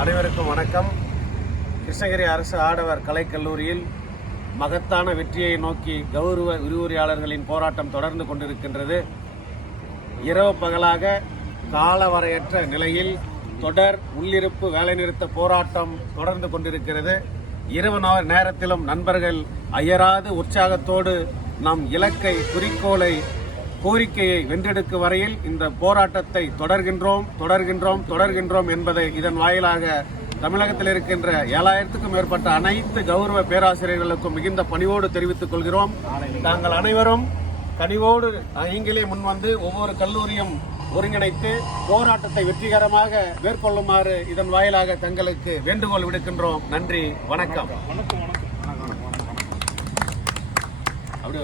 அனைவருக்கும் வணக்கம். கிருஷ்ணகிரி அரசு ஆடவர் கலைக்கல்லூரியில் மகத்தான வெற்றியை நோக்கி கௌரவ விரிவுரையாளர்களின் போராட்டம் தொடர்ந்து கொண்டிருக்கின்றது. இரவு பகலாக காலவரையற்ற நிலையில் தொடர் உள்ளிருப்பு வேலைநிறுத்த போராட்டம் தொடர்ந்து கொண்டிருக்கிறது. இரவு நேரத்திலும் நண்பர்கள் அயராது உற்சாகத்தோடு நம் இலக்கை, குறிக்கோளை, கோரிக்கையை வென்றெடுக்கும் வரையில் இந்த போராட்டத்தை தொடர்கின்றோம் என்பதை இதன் வாயிலாக தமிழகத்தில் இருக்கின்ற 7000க்கும் மேற்பட்ட அனைத்து கௌரவ பேராசிரியர்களுக்கும் மிகுந்த பணிவோடு தெரிவித்துக் கொள்கிறோம். நாங்கள் அனைவரும் கனிவோடு நீங்களே முன்வந்து ஒவ்வொரு கல்லூரியும் ஒருங்கிணைத்து போராட்டத்தை வெற்றிகரமாக மேற்கொள்ளுமாறு இதன் வாயிலாக தங்களுக்கு வேண்டுகோள் விடுக்கின்றோம். நன்றி, வணக்கம்.